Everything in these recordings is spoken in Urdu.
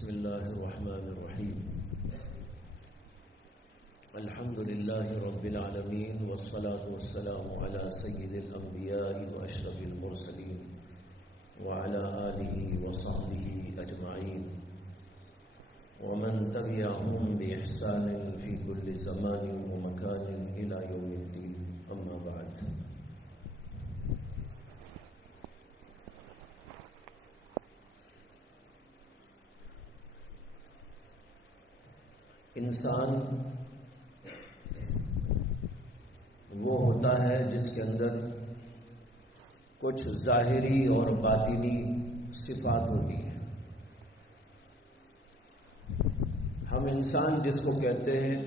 بسم الله الرحمن الرحيم. الحمد لله رب العالمين، والصلاة والسلام على سيد الأنبياء وأشرف المرسلين وعلى آله وصحبه أجمعين ومن تبعهم بإحسان في كل زمان ومكان إلى يوم الدين. أما بعد، انسان وہ ہوتا ہے جس کے اندر کچھ ظاہری اور باطنی صفات ہوتی ہیں. ہم انسان جس کو کہتے ہیں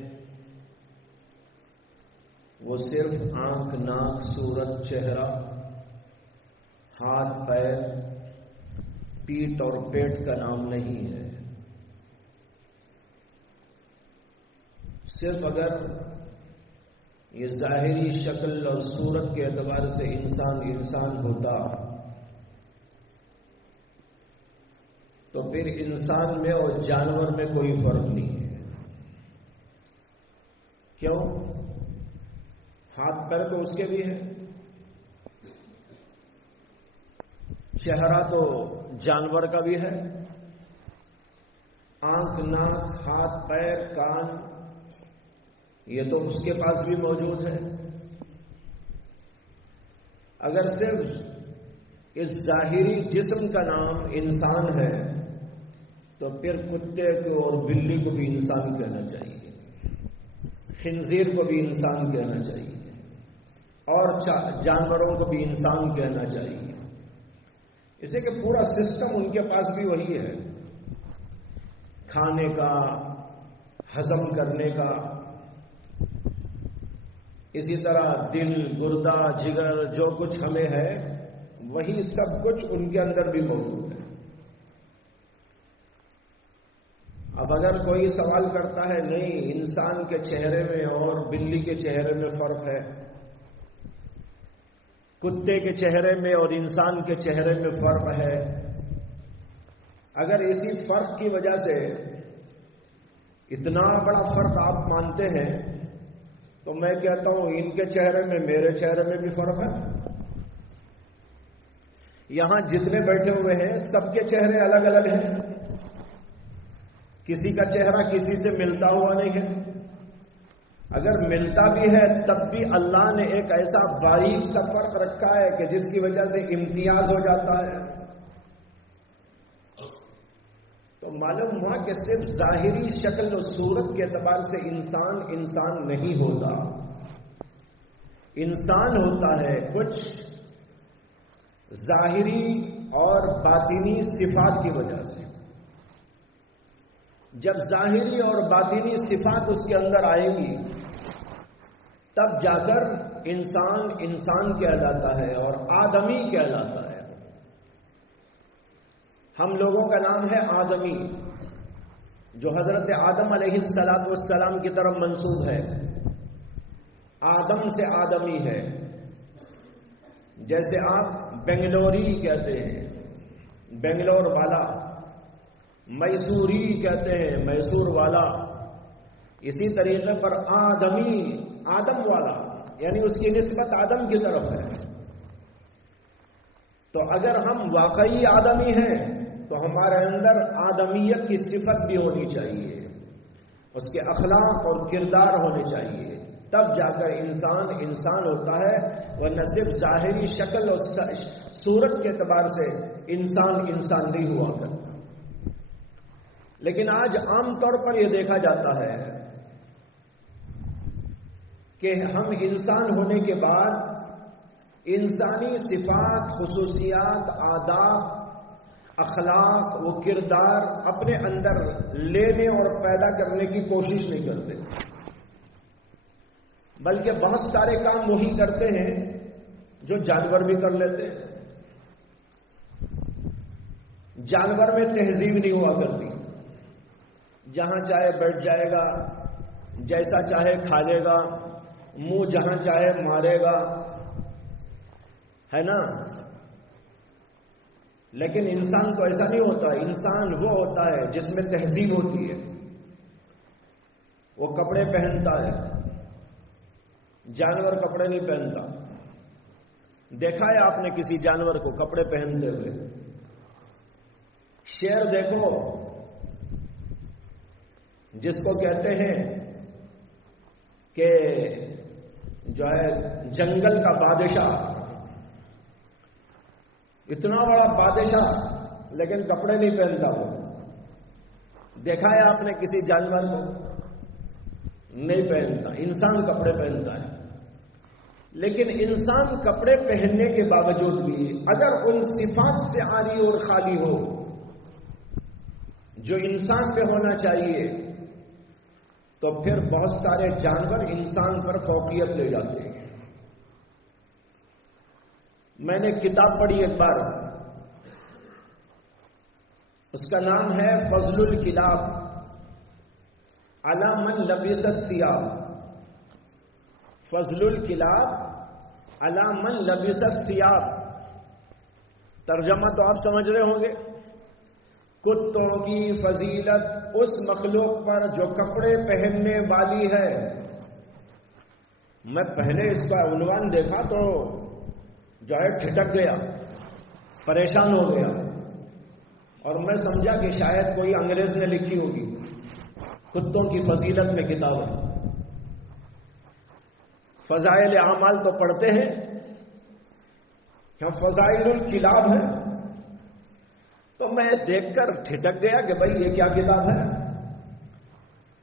وہ صرف آنکھ، ناک، صورت، چہرہ، ہاتھ، پیر، پیٹھ اور پیٹ کا نام نہیں ہے. صرف اگر یہ ظاہری شکل اور صورت کے اعتبار سے انسان ہوتا تو پھر انسان میں اور جانور میں کوئی فرق نہیں ہے. کیوں؟ ہاتھ پیر تو اس کے بھی ہے، چہرہ تو جانور کا بھی ہے، آنکھ، ناک، ہاتھ، پیر، کان یہ تو اس کے پاس بھی موجود ہے. اگر صرف اس ظاہری جسم کا نام انسان ہے تو پھر کتے کو اور بلی کو بھی انسان کہنا چاہیے، خنزیر کو بھی انسان کہنا چاہیے، اور جانوروں کو بھی انسان کہنا چاہیے. اسے کہ پورا سسٹم ان کے پاس بھی وہی ہے، کھانے کا، ہضم کرنے کا. اسی طرح دل، گردہ، جگر جو کچھ ہمیں ہے وہی سب کچھ ان کے اندر بھی موجود ہے. اب اگر کوئی سوال کرتا ہے نہیں انسان کے چہرے میں اور بلی کے چہرے میں فرق ہے، کتے کے چہرے میں اور انسان کے چہرے میں فرق ہے، اگر اسی فرق کی وجہ سے اتنا بڑا فرق آپ مانتے ہیں تو میں کہتا ہوں ان کے چہرے میں میرے چہرے میں بھی فرق ہے. یہاں جتنے بیٹھے ہوئے ہیں سب کے چہرے الگ الگ ہیں، کسی کا چہرہ کسی سے ملتا ہوا نہیں ہے. اگر ملتا بھی ہے تب بھی اللہ نے ایک ایسا باریک سا فرق رکھا ہے کہ جس کی وجہ سے امتیاز ہو جاتا ہے. تو معلوم ہوا کہ صرف ظاہری شکل و صورت کے اعتبار سے انسان نہیں ہوتا. انسان ہوتا ہے کچھ ظاہری اور باطنی صفات کی وجہ سے. جب ظاہری اور باطنی صفات اس کے اندر آئے گی تب جا کر انسان کہلاتا ہے اور آدمی کہلاتا ہے. ہم لوگوں کا نام ہے آدمی، جو حضرت آدم علیہ السلام کی طرف منسوب ہے. آدم سے آدمی ہے. جیسے آپ بنگلوری کہتے ہیں بنگلور والا، میسوری کہتے ہیں میسور والا، اسی طریقے پر آدمی آدم والا، یعنی اس کی نسبت آدم کی طرف ہے. تو اگر ہم واقعی آدمی ہیں تو ہمارے اندر آدمیت کی صفت بھی ہونی چاہیے، اس کے اخلاق اور کردار ہونے چاہیے، تب جا کر انسان ہوتا ہے. ورنہ صرف ظاہری شکل اور صورت کے اعتبار سے انسان نہیں ہوا کرتا. لیکن آج عام طور پر یہ دیکھا جاتا ہے کہ ہم انسان ہونے کے بعد انسانی صفات، خصوصیات، آداب، اخلاق، وہ کردار اپنے اندر لینے اور پیدا کرنے کی کوشش نہیں کرتے، بلکہ بہت سارے کام وہی کرتے ہیں جو جانور بھی کر لیتے ہیں. جانور میں تہذیب نہیں ہوا کرتی، جہاں چاہے بیٹھ جائے گا، جیسا چاہے کھا لے گا، منہ جہاں چاہے مارے گا، ہے نا. لیکن انسان تو ایسا نہیں ہوتا. انسان وہ ہوتا ہے جس میں تہذیب ہوتی ہے. وہ کپڑے پہنتا ہے، جانور کپڑے نہیں پہنتا. دیکھا ہے آپ نے کسی جانور کو کپڑے پہنتے ہوئے؟ شیر دیکھو، جس کو کہتے ہیں کہ جو ہے جنگل کا بادشاہ، اتنا بڑا بادشاہ لیکن کپڑے نہیں پہنتا. وہ دیکھا ہے آپ نے کسی جانور کو؟ نہیں پہنتا. انسان کپڑے پہنتا ہے. لیکن انسان کپڑے پہننے کے باوجود بھی اگر ان صفات سے عاری اور خالی ہو جو انسان پہ ہونا چاہیے، تو پھر بہت سارے جانور انسان پر فوقیت لے جاتے ہیں. میں نے کتاب پڑھی ایک بار، اس کا نام ہے فضل الکلاب علی من لبس الثیاب. فضل الکلاب علی من لبس الثیاب. ترجمہ تو آپ سمجھ رہے ہوں گے. کتوں کی فضیلت اس مخلوق پر جو کپڑے پہننے والی ہے. میں پہلے اس کا عنوان دیکھا تو جو ہے ٹھٹک گیا، پریشان ہو گیا، اور میں سمجھا کہ شاید کوئی انگریز نے لکھی ہوگی. کتوں کی فضیلت میں کتاب ہے. فضائل اعمال تو پڑھتے ہیں، کیا فضائل الکلاب ہے؟ تو میں دیکھ کر ٹھٹک گیا کہ بھائی یہ کیا کتاب ہے.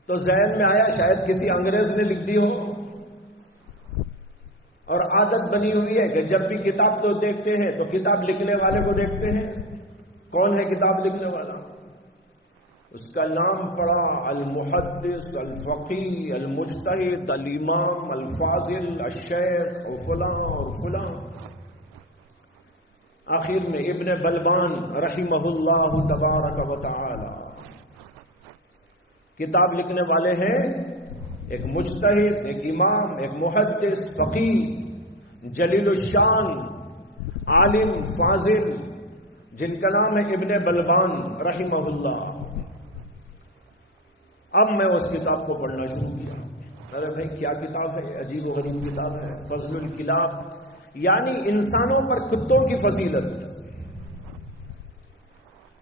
تو ذہن میں آیا شاید کسی انگریز نے لکھ دی ہو. اور عادت بنی ہوئی ہے کہ جب بھی کتاب تو دیکھتے ہیں تو کتاب لکھنے والے کو دیکھتے ہیں. کون ہے کتاب لکھنے والا؟ اس کا نام پڑا المحدث، الفقی، المجتہد، الامام، الفاضل، الشیخ، اور فلاں اور فلاں. آخر میں ابن بلبان رحمہ اللہ تبارک و تعالی کتاب لکھنے والے ہیں. ایک مجتہد، ایک امام، ایک محدث، فقی، جلیل الشان، عالم، فاضل، جن کا نام ہے ابن بلبان رحمہ اللہ. اب میں اس کتاب کو پڑھنا شروع کیا. ارے بھائی کیا کتاب ہے، عجیب و غریب کتاب ہے. فضل الکلاب یعنی انسانوں پر کتوں کی فضیلت.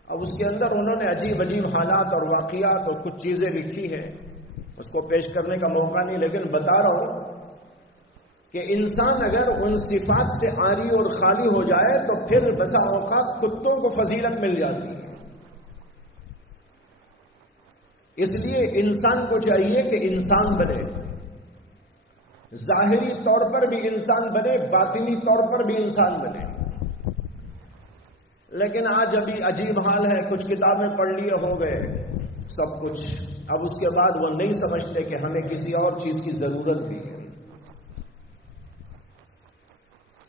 اب اس کے اندر انہوں نے عجیب عجیب حالات اور واقعات اور کچھ چیزیں لکھی ہیں، اس کو پیش کرنے کا موقع نہیں، لیکن بتا رہا ہوں کہ انسان اگر ان صفات سے عاری اور خالی ہو جائے تو پھر بسا اوقات کتوں کو فضیلت مل جاتی ہے. اس لیے انسان کو چاہیے کہ انسان بنے، ظاہری طور پر بھی انسان بنے، باطنی طور پر بھی انسان بنے. لیکن آج ابھی عجیب حال ہے، کچھ کتابیں پڑھ لیے ہو گئے سب کچھ، اب اس کے بعد وہ نہیں سمجھتے کہ ہمیں کسی اور چیز کی ضرورت بھی ہے.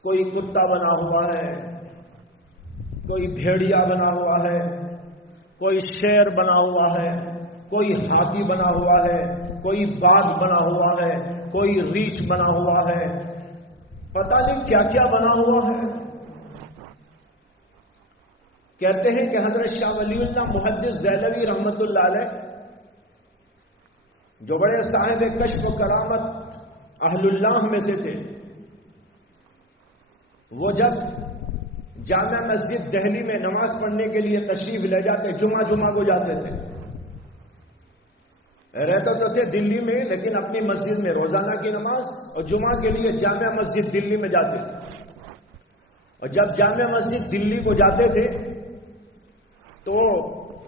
کوئی کتا بنا ہوا ہے، کوئی بھیڑیا بنا ہوا ہے، کوئی شیر بنا ہوا ہے، کوئی ہاتھی بنا ہوا ہے، کوئی باغ بنا ہوا ہے، کوئی ریچھ بنا ہوا ہے، پتہ نہیں کیا کیا بنا ہوا ہے. کہتے ہیں کہ حضرت شاہ ولی اللہ محدث دہلوی رحمت اللہ علیہ، جو بڑے صاحب کشف و کرامت اہل اللہ میں سے تھے، وہ جب جامع مسجد دہلی میں نماز پڑھنے کے لیے تشریف لے جاتے، جمعہ کو جاتے تھے. رہتے تو تھے دلی میں، لیکن اپنی مسجد میں روزانہ کی نماز اور جمعہ کے لیے جامع مسجد دلی میں جاتے تھے. اور جب جامع مسجد دلی کو جاتے تھے تو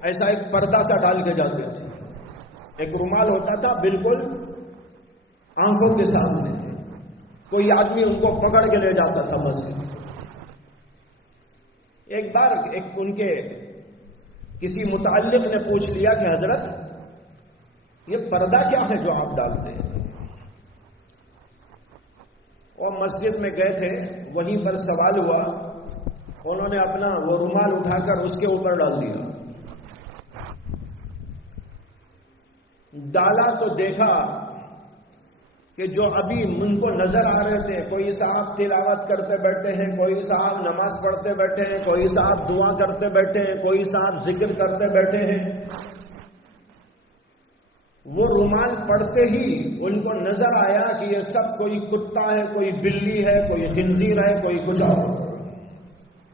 ایسا ایک پردہ سا ڈال کے جاتے تھے. ایک رومال ہوتا تھا بالکل آنکھوں کے سامنے، کوئی آدمی ان کو پکڑ کے لے جاتا تھا مسجد. ایک بار ان کے کسی متعلق نے پوچھ لیا کہ حضرت یہ پردہ کیا ہے جو آپ ڈالتے ہیں؟ اور مسجد میں گئے تھے، وہیں پر سوال ہوا، انہوں نے اپنا وہ رومال اٹھا کر اس کے اوپر ڈال دیا. ڈالا تو دیکھا کہ جو ابھی ان کو نظر آ رہے تھے، کوئی صاحب تلاوت کرتے بیٹھے ہیں، کوئی صاحب نماز پڑھتے بیٹھے ہیں، کوئی صاحب دعا کرتے بیٹھے ہیں، کوئی صاحب ذکر کرتے بیٹھے ہیں، وہ رومال پڑھتے ہی ان کو نظر آیا کہ یہ سب کوئی کتا ہے، کوئی بلی ہے، کوئی خنزیر ہے، کوئی کچھ اور،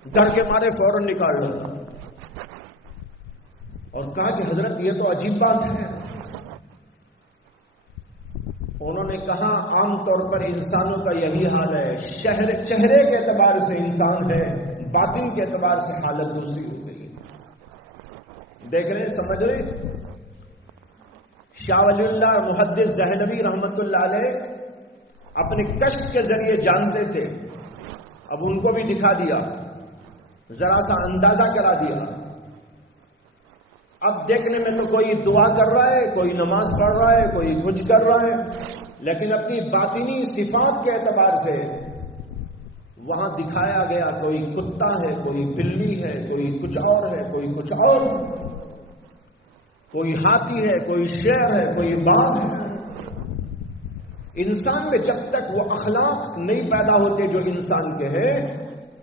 ڈر کے مارے فوراً نکال لو اور کہا کہ حضرت یہ تو عجیب بات ہے۔ انہوں نے کہا عام طور پر انسانوں کا یہی حال ہے، چہرے کے اعتبار سے انسان ہے، باطن کے اعتبار سے حالت دوسری ہو گئی۔ دیکھ رہے، سمجھ رہے؟ شاہ ولی اللہ محدث دہلوی رحمت اللہ علیہ اپنے کشف کے ذریعے جانتے تھے، اب ان کو بھی دکھا دیا، ذرا سا اندازہ کرا دیا۔ اب دیکھنے میں تو کوئی دعا کر رہا ہے، کوئی نماز پڑھ رہا ہے، کوئی کچھ کر رہا ہے، لیکن اپنی باطنی صفات کے اعتبار سے وہاں دکھایا گیا کوئی کتا ہے، کوئی بلی ہے، کوئی کچھ اور ہے، کوئی کچھ اور، کوئی ہاتھی ہے، کوئی شیر ہے، کوئی باغ ہے۔ انسان میں جب تک وہ اخلاق نہیں پیدا ہوتے جو انسان کے ہیں،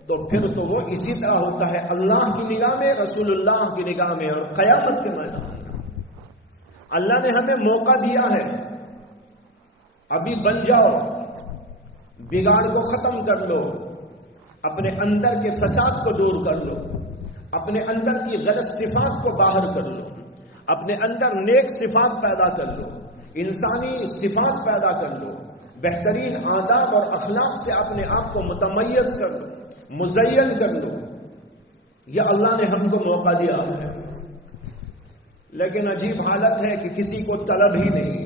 تو پھر تو وہ اسی طرح ہوتا ہے، اللہ کی نگاہ میں، رسول اللہ کی نگاہ میں اور قیامت کے میدان میں۔ اللہ نے ہمیں موقع دیا ہے، ابھی بن جاؤ، بگاڑ کو ختم کر لو، اپنے اندر کے فساد کو دور کر لو، اپنے اندر کی غلط صفات کو باہر کر لو، اپنے اندر نیک صفات پیدا کر لو، انسانی صفات پیدا کر لو، بہترین آداب اور اخلاق سے اپنے آپ کو متمیز کر لو، مزین کر لو۔ یہ اللہ نے ہم کو موقع دیا ہے، لیکن عجیب حالت ہے کہ کسی کو طلب ہی نہیں۔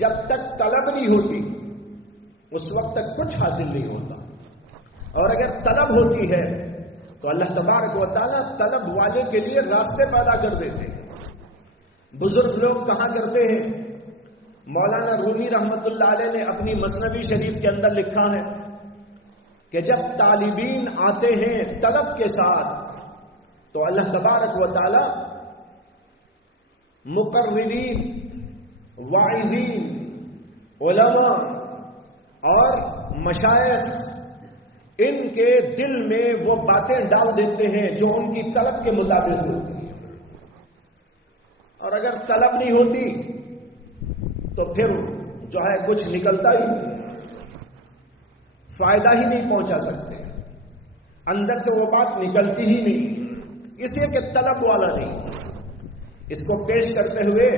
جب تک طلب نہیں ہوتی اس وقت تک کچھ حاصل نہیں ہوتا، اور اگر طلب ہوتی ہے تو اللہ تبارک و تعالیٰ طلب والے کے لیے راستے پیدا کر دیتے ہیں۔ بزرگ لوگ کہا کرتے ہیں، مولانا رومی رحمت اللہ علیہ نے اپنی مثنوی شریف کے اندر لکھا ہے کہ جب طالبین آتے ہیں طلب کے ساتھ تو اللہ تبارک و تعالیٰ مقررین، واعظین، علماء اور مشائخ ان کے دل میں وہ باتیں ڈال دیتے ہیں جو ان کی طلب کے مطابق ہوتی ہیں، اور اگر طلب نہیں ہوتی تو پھر جو ہے کچھ نکلتا ہی نہیں، فائدہ ہی نہیں پہنچا سکتے، اندر سے وہ بات نکلتی ہی نہیں، اس لیے کہ طلب والا نہیں۔ اس کو پیش کرتے ہوئے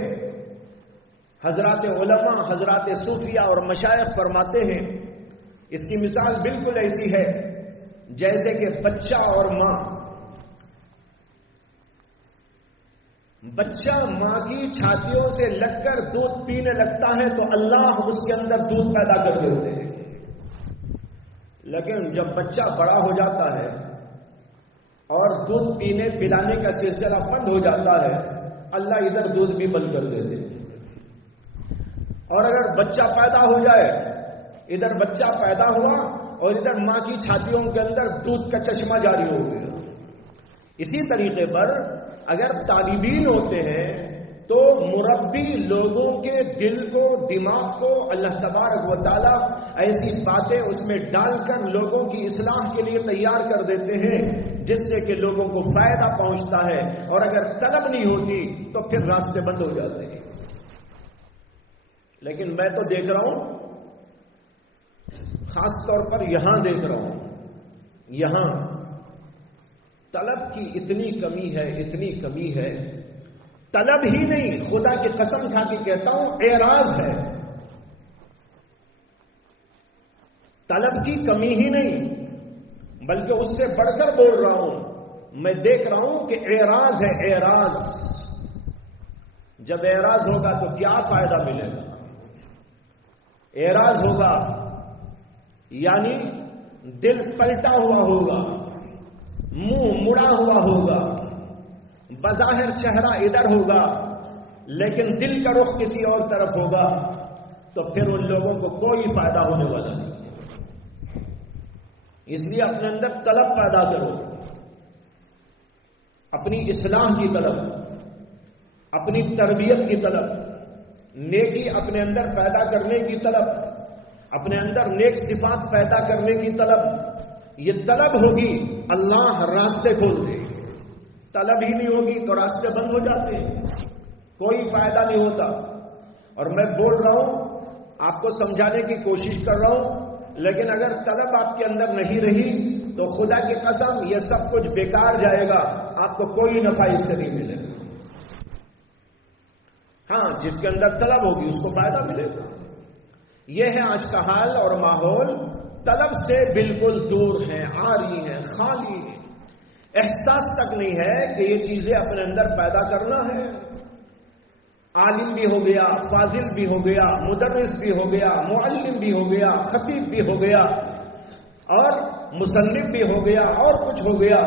حضرات علماء، حضرات صوفیہ اور مشائخ فرماتے ہیں، اس کی مثال بالکل ایسی ہے جیسے کہ بچہ اور ماں۔ بچہ ماں کی چھاتیوں سے لگ کر دودھ پینے لگتا ہے تو اللہ اس کے اندر دودھ پیدا کر دیتے ہیں، لیکن جب بچہ بڑا ہو جاتا ہے اور دودھ پینے پلانے کا سلسلہ بند ہو جاتا ہے، اللہ ادھر دودھ بھی بند کر دیتے ہیں۔ اور اگر بچہ پیدا ہو جائے، ادھر بچہ پیدا ہوا اور ادھر ماں کی چھاتیوں کے اندر دودھ کا چشمہ جاری ہو گیا۔ اسی طریقے پر اگر طالبین ہوتے ہیں تو مربی لوگوں کے دل کو، دماغ کو اللہ تبارک و تعالیٰ ایسی باتیں اس میں ڈال کر لوگوں کی اصلاح کے لیے تیار کر دیتے ہیں جس سے کہ لوگوں کو فائدہ پہنچتا ہے، اور اگر طلب نہیں ہوتی تو پھر راستے بند ہو جاتے ہیں۔ لیکن میں تو دیکھ رہا ہوں، خاص طور پر یہاں دیکھ رہا ہوں، یہاں طلب کی اتنی کمی ہے، اتنی کمی ہے، طلب ہی نہیں، خدا کی قسم کھا کے کہتا ہوں اعراض ہے۔ طلب کی کمی ہی نہیں بلکہ اس سے بڑھ کر بول رہا ہوں، میں دیکھ رہا ہوں کہ اعراض ہے، اعراض۔ جب اعراض ہوگا تو کیا فائدہ ملے گا؟ اعراض ہوگا یعنی دل پلٹا ہوا ہوگا، منہ مڑا ہوا ہوگا، بظاہر چہرہ ادھر ہوگا لیکن دل کا رخ کسی اور طرف ہوگا، تو پھر ان لوگوں کو کوئی فائدہ ہونے والا نہیں۔ اس لیے اپنے اندر طلب پیدا کرو، اپنی اصلاح کی طلب، اپنی تربیت کی طلب، نیکی اپنے اندر پیدا کرنے کی طلب، اپنے اندر نیک صفات پیدا کرنے کی طلب، یہ طلب ہوگی اللہ راستے کھول دے. طلب ہی نہیں ہوگی تو راستے بند ہو جاتے ہیں، کوئی فائدہ نہیں ہوتا. اور میں بول رہا ہوں، آپ کو سمجھانے کی کوشش کر رہا ہوں، لیکن اگر طلب آپ کے اندر نہیں رہی تو خدا کی قسم یہ سب کچھ بیکار جائے گا، آپ کو کوئی نفع اس سے نہیں ملے گا. ہاں، جس کے اندر طلب ہوگی اس کو فائدہ ملے گا. یہ ہے آج کا حال اور ماحول، طلب سے بالکل دور ہے، عاری ہے، خالی ہے. احساس تک نہیں ہے کہ یہ چیزیں اپنے اندر پیدا کرنا ہے. عالم بھی ہو گیا، فاضل بھی ہو گیا، مدرس بھی ہو گیا، معلم بھی ہو گیا، خطیب بھی ہو گیا اور مصنف بھی ہو گیا اور کچھ ہو گیا،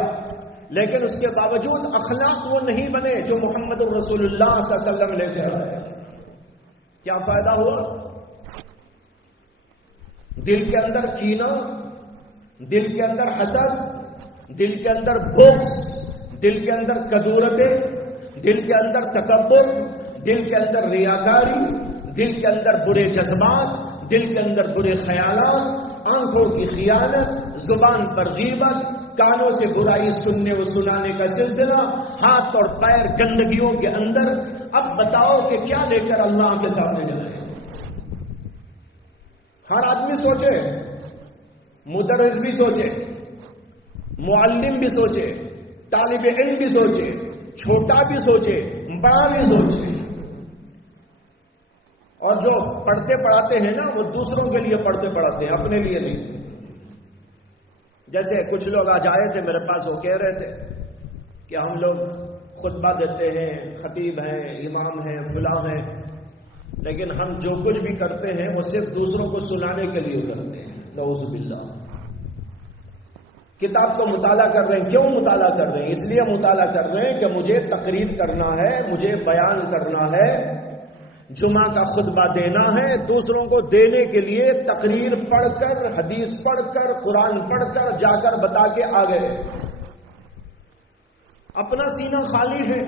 لیکن اس کے باوجود اخلاق وہ نہیں بنے جو محمد رسول اللہ صلی اللہ علیہ وسلم لے کے آئے. کیا فائدہ ہوا؟ دل کے اندر کینہ، دل کے اندر حسد، دل کے اندر بغض، دل کے اندر کدورتیں، دل کے اندر تکبر، دل کے اندر ریاکاری، دل کے اندر برے جذبات، دل کے اندر برے خیالات، آنکھوں کی خیانت، زبان پر غیبت، کانوں سے برائی سننے و سنانے کا سلسلہ، ہاتھ اور پیر گندگیوں کے اندر. اب بتاؤ کہ کیا لے کر اللہ کے سامنے جائے؟ ہر آدمی سوچے، مدرس بھی سوچے، معلم بھی سوچے، طالب علم بھی سوچے، چھوٹا بھی سوچے، بڑا بھی سوچے. اور جو پڑھتے پڑھاتے ہیں نا، وہ دوسروں کے لیے پڑھتے پڑھاتے ہیں، اپنے لیے نہیں. جیسے کچھ لوگ آج آئے تھے میرے پاس، وہ کہہ رہے تھے کہ ہم لوگ خطبہ دیتے ہیں، خطیب ہیں، امام ہیں، فلاں ہیں، لیکن ہم جو کچھ بھی کرتے ہیں وہ صرف دوسروں کو سنانے کے لیے کرتے ہیں. نعوذ باللہ. کتاب کو مطالعہ کر رہے ہیں. کیوں مطالعہ کر رہے ہیں؟ اس لیے مطالعہ کر رہے ہیں کہ مجھے تقریر کرنا ہے، مجھے بیان کرنا ہے، جمعہ کا خطبہ دینا ہے، دوسروں کو دینے کے لیے تقریر پڑھ کر، حدیث پڑھ کر، قرآن پڑھ کر جا کر بتا کے آ گئے. اپنا سینہ خالی ہے،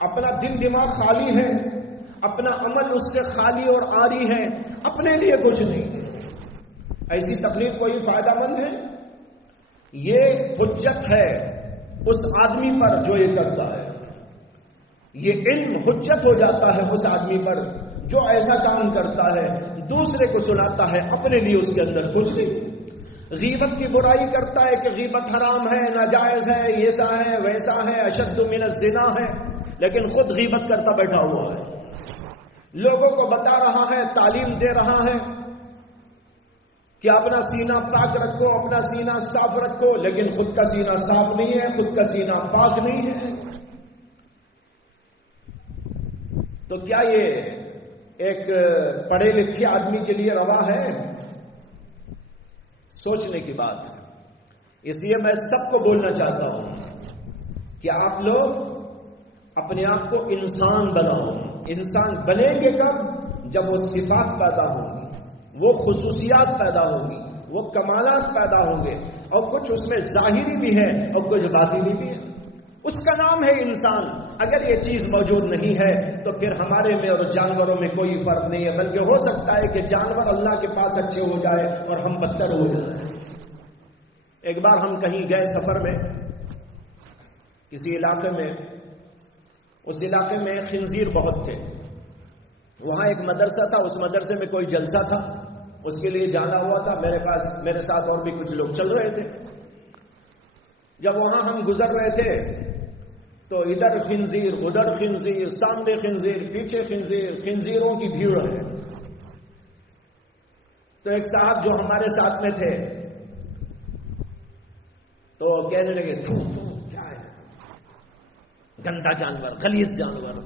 اپنا دل دماغ خالی ہے، اپنا عمل اس سے خالی اور عاری ہے، اپنے لیے کچھ نہیں. ایسی تقریر کوئی فائدہ مند ہے؟ یہ حجت ہے اس آدمی پر جو یہ کرتا ہے. یہ علم حجت ہو جاتا ہے اس آدمی پر جو ایسا کام کرتا ہے، دوسرے کو سناتا ہے، اپنے لیے اس کے اندر کچھ نہیں. غیبت کی برائی کرتا ہے کہ غیبت حرام ہے، ناجائز ہے، ایسا ہے، ویسا ہے، اشد من الزنا ہے، لیکن خود غیبت کرتا بیٹھا ہوا ہے. لوگوں کو بتا رہا ہے، تعلیم دے رہا ہے کہ اپنا سینہ پاک رکھو، اپنا سینہ صاف رکھو، لیکن خود کا سینہ صاف نہیں ہے، خود کا سینہ پاک نہیں ہے. تو کیا یہ ایک پڑھے لکھے آدمی کے لیے روا ہے؟ سوچنے کی بات ہے. اس لیے میں سب کو بولنا چاہتا ہوں کہ آپ لوگ اپنے آپ کو انسان بناؤ. انسان بنیں گے کب؟ جب وہ صفات پیدا ہوں گی، وہ خصوصیات پیدا ہوں گی، وہ کمالات پیدا ہوں گے، اور کچھ اس میں ظاہری بھی ہے اور کچھ باطنی بھی ہے. اس کا نام ہے انسان. اگر یہ چیز موجود نہیں ہے تو پھر ہمارے میں اور جانوروں میں کوئی فرق نہیں ہے، بلکہ ہو سکتا ہے کہ جانور اللہ کے پاس اچھے ہو جائے اور ہم بدتر ہو جائیں. ایک بار ہم کہیں گئے سفر میں، کسی علاقے میں، اس علاقے میں خنزیر بہت تھے. وہاں ایک مدرسہ تھا، اس مدرسے میں کوئی جلسہ تھا، اس کے لیے جانا ہوا تھا. میرے ساتھ اور بھی کچھ لوگ چل رہے تھے. جب وہاں ہم گزر رہے تھے تو ادھر خنزیر، ادھر خنزیر، سامنے خنزیر، پیچھے خنزیر، خنزیروں کی بھیڑ ہے. تو ایک صاحب جو ہمارے ساتھ میں تھے تو کہنے لگے، تو کیا ہے، گندا جانور، غلیظ جانور.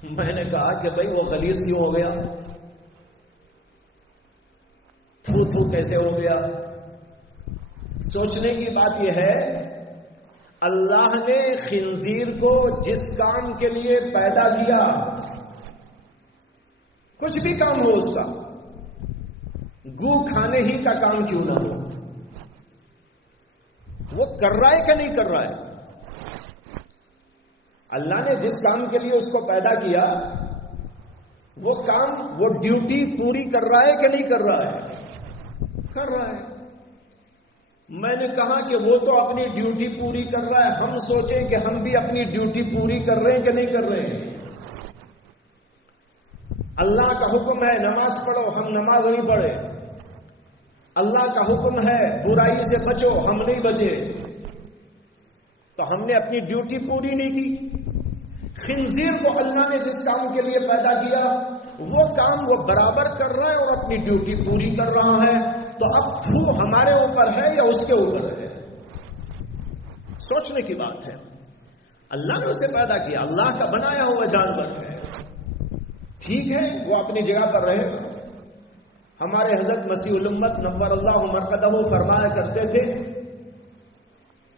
میں نے کہا کہ بھائی وہ غلیظ کیوں ہو گیا؟ تھو کیسے ہو گیا؟ سوچنے کی بات یہ ہے، اللہ نے خنزیر کو جس کام کے لیے پیدا کیا، کچھ بھی کام ہو اس کا، گو کھانے ہی کا کام کیوں نہ ہو، وہ کر رہا ہے کہ نہیں کر رہا ہے؟ اللہ نے جس کام کے لیے اس کو پیدا کیا وہ کام، وہ ڈیوٹی پوری کر رہا ہے کہ نہیں کر رہا ہے؟ کر رہا ہے۔ میں نے کہا کہ وہ تو اپنی ڈیوٹی پوری کر رہا ہے، ہم سوچیں کہ ہم بھی اپنی ڈیوٹی پوری کر رہے ہیں کہ نہیں کر رہے ہیں؟ اللہ کا حکم ہے نماز پڑھو، ہم نماز نہیں پڑھے۔ اللہ کا حکم ہے برائی سے بچو، ہم نہیں بچے۔ تو ہم نے اپنی ڈیوٹی پوری نہیں کی۔ خنزیر کو اللہ نے جس کام کے لیے پیدا کیا وہ کام وہ برابر کر رہا ہے اور اپنی ڈیوٹی پوری کر رہا ہے، تو اب تو ہمارے اوپر ہے یا اس کے اوپر ہے؟ سوچنے کی بات ہے۔ اللہ نے اسے پیدا کیا، اللہ کا بنایا ہوا جانور ہے، ٹھیک ہے، وہ اپنی جگہ پر رہے۔ ہمارے حضرت مسیح الامت نور اللہ مرقدہ فرمایا کرتے تھے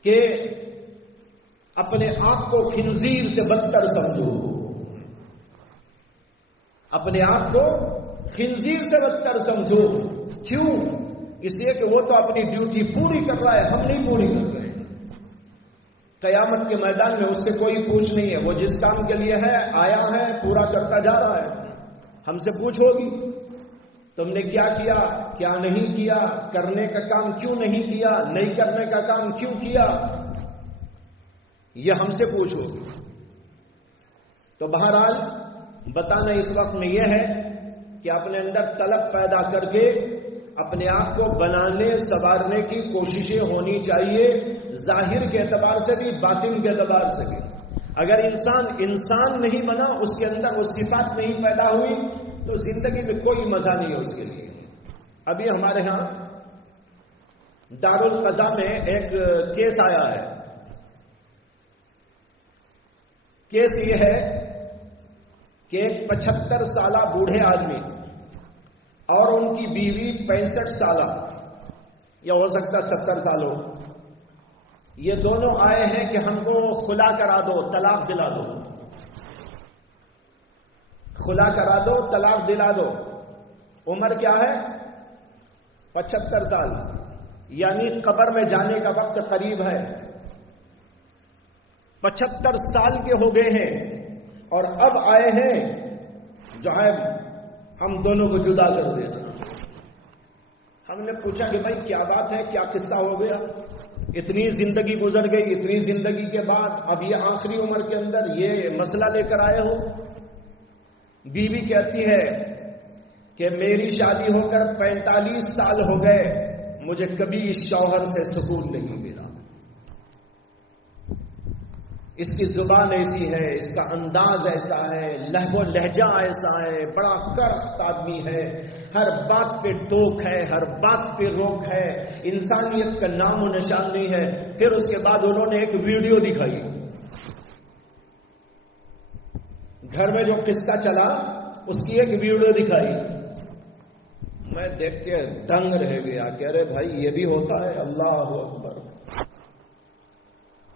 کہ اپنے آپ کو خنزیر سے بدتر سمجھو، اپنے آپ کو خنزیر سے بدتر سمجھو۔ کیوں؟ اس لیے کہ وہ تو اپنی ڈیوٹی پوری کر رہا ہے، ہم نہیں پوری کر رہے۔ قیامت کے میدان میں اس سے کوئی پوچھ نہیں ہے، وہ جس کام کے لیے ہے آیا ہے، پورا کرتا جا رہا ہے۔ ہم سے پوچھ ہوگی تم نے کیا کیا، کیا نہیں کیا، کرنے کا کام کیوں نہیں کیا، نہیں کرنے کا کام کیوں کیا، یہ ہم سے پوچھ ہوگی۔ تو بہرحال بتانا اس وقت میں یہ ہے کہ اپنے اندر طلب پیدا کر کے اپنے آپ کو بنانے سنوارنے کی کوششیں ہونی چاہیے، ظاہر کے اعتبار سے بھی باطن کے اعتبار سے بھی۔ اگر انسان نہیں بنا، اس کے اندر وہ صفات نہیں پیدا ہوئی، تو زندگی میں کوئی مزہ نہیں ہے اس کے لیے۔ ابھی ہمارے ہاں دارالقضا میں ایک کیس آیا ہے۔ کیس یہ ہے کہ ایک 75 سالہ بوڑھے آدمی اور ان کی بیوی 65 سالہ یا ہو سکتا 70 سال ہو، یہ دونوں آئے ہیں کہ ہم کو خلا کرا دو، طلاق دلا دو، خلا کرا دو، طلاق دلا دو۔ عمر کیا ہے؟ 75 سال، یعنی قبر میں جانے کا وقت قریب ہے۔ 75 سال کے ہو گئے ہیں اور اب آئے ہیں جو ہے ہم دونوں کو جدا کر دینا۔ ہم نے پوچھا کہ بھائی کیا بات ہے، کیا قصہ ہو گیا؟ اتنی زندگی گزر گئی، اتنی زندگی کے بعد اب یہ آخری عمر کے اندر یہ مسئلہ لے کر آئے ہو؟ بیوی کہتی ہے کہ میری شادی ہو کر 45 سال ہو گئے، مجھے کبھی اس شوہر سے سکون نہیں ملا۔ اس کی زبان ایسی ہے، اس کا انداز ایسا ہے، لہو و لہجہ ایسا ہے، بڑا کرخت آدمی ہے، ہر بات پہ ٹوک ہے، ہر بات پہ روک ہے، انسانیت کا نام و نشان نہیں ہے۔ پھر اس کے بعد انہوں نے ایک ویڈیو دکھائی، گھر میں جو قصہ چلا اس کی ایک ویڈیو دکھائی۔ میں دیکھ کے دنگ رہ گیا کہ ارے بھائی یہ بھی ہوتا ہے، اللہ اکبر۔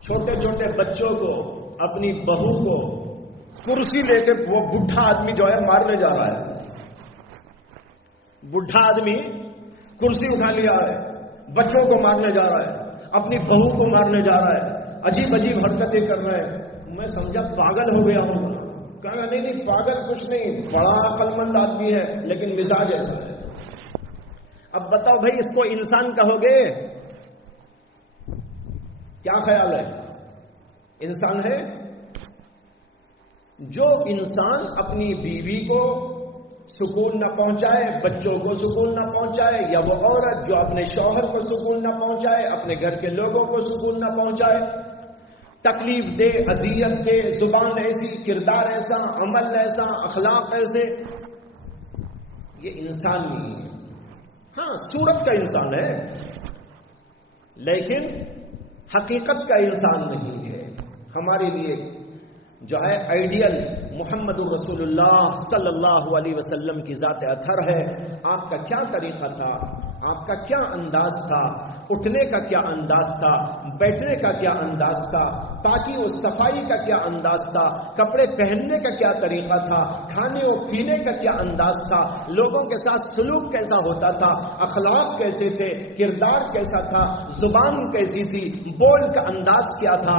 چھوٹے چھوٹے بچوں کو، اپنی بہو کو کرسی لے کے وہ بڈھا آدمی جو ہے مارنے جا رہا ہے۔ بڈھا آدمی کرسی اٹھا لیا ہے، بچوں کو مارنے جا رہا ہے، اپنی بہو کو مارنے جا رہا ہے، عجیب عجیب حرکتیں کر رہے ہیں۔ میں سمجھا پاگل ہو گیا ہوں۔ کہا نہیں پاگل کچھ نہیں، بڑا عقل مند آدمی ہے، لیکن مزاج ایسا ہے۔ اب بتاؤ بھائی اس کو انسان کہو گے؟ کیا خیال ہے؟ انسان ہے؟ جو انسان اپنی بیوی کو سکون نہ پہنچائے، بچوں کو سکون نہ پہنچائے، یا وہ عورت جو اپنے شوہر کو سکون نہ پہنچائے، اپنے گھر کے لوگوں کو سکون نہ پہنچائے، تکلیف دے، اذیت دے، زبان ایسی، کردار ایسا، عمل ایسا، اخلاق ایسے، یہ انسان نہیں ہے۔ ہاں صورت کا انسان ہے لیکن حقیقت کا انسان نہیں ہے۔ ہمارے لیے جو ہے آئیڈیل محمد الرسول اللہ صلی اللہ علیہ وسلم کی ذات اطہر ہے۔ آپ کا کیا طریقہ تھا، آپ کا کیا انداز تھا، اٹھنے کا کیا انداز تھا، بیٹھنے کا کیا انداز تھا، پاکی و صفائی کا کیا انداز تھا، کپڑے پہننے کا کیا طریقہ تھا، کھانے و پینے کا کیا انداز تھا، لوگوں کے ساتھ سلوک کیسا ہوتا تھا، اخلاق کیسے تھے، کردار کیسا تھا، زبان کیسی تھی، بول کا انداز کیا تھا،